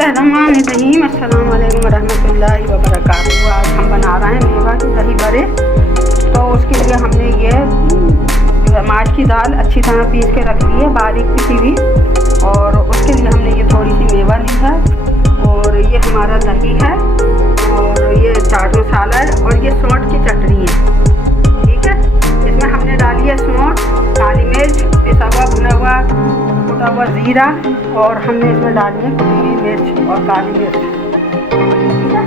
बिस्मिल्लाहिर्रहमानिर्रहीम। अस्सलाम वालेकुम रहमतुल्लाहि व बरकातुहू। आज हम बना रहे हैं मेवा के दही बड़े। तो उसके लिए हमने ये माश की दाल अच्छी तरह पीस के रख ली है, बारीक पिसी हुई। और उसके लिए हमने ये थोड़ी सी मेवा ली है, और ये हमारा दही है, और ये चाट मसाला है, और ये सौंठ की चटनी है। ठीक है, इसमें हमने डाली है सौंठ, काली मिर्च, पिसा हुआ भुना हुआ कुटा हुआ ज़ीरा, और हमने इसमें डाली है कुटी हुई मिर्च और काली मिर्च। ठीक है,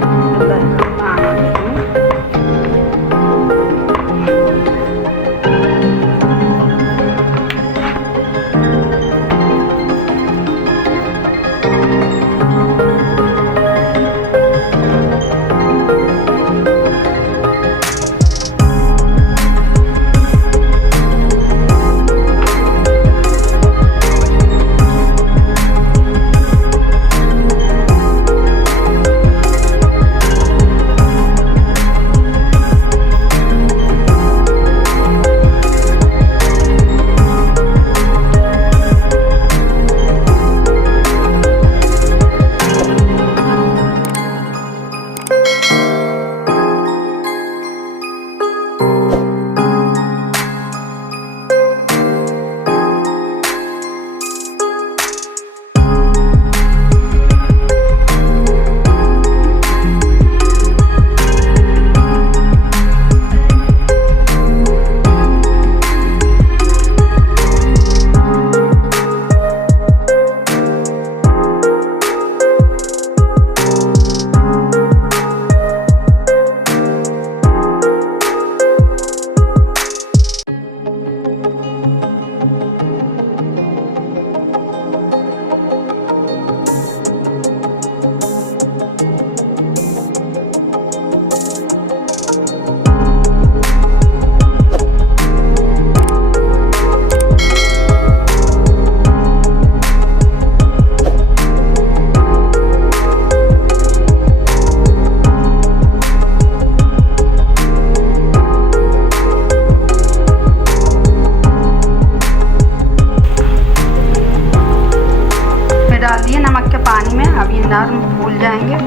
डाल दिए नमक के पानी में। अब ये नरम फूल जाएंगे,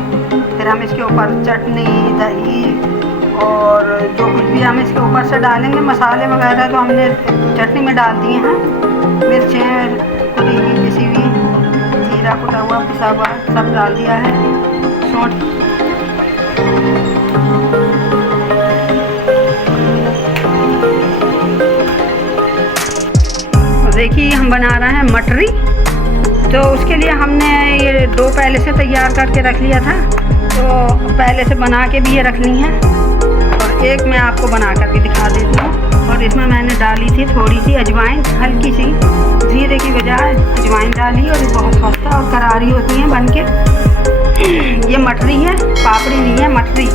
फिर हम इसके ऊपर चटनी, दही और जो कुछ भी हम इसके ऊपर से डालेंगे मसाले वगैरह तो हमने चटनी में डाल दिए हैं। मिर्चें कुटी हुई, पिसी हुई, जीरा कुटा हुआ, पिसा हुआ सब डाल दिया है। सौंठ, देखिए हम बना रहे हैं मटरी। तो उसके लिए हमने ये डो पहले से तैयार करके रख लिया था, तो पहले से बना के भी ये रख ली हैं, और एक मैं आपको बना कर भी दिखा देती हूँ। और इसमें मैंने डाली थी थोड़ी सी अजवाइन, हल्की सी, जीरे की बजाय अजवाइन डाली, और ये बहुत खस्ता और करारी होती हैं बन के। ये मटरी है, पापड़ी नहीं है, मटरी।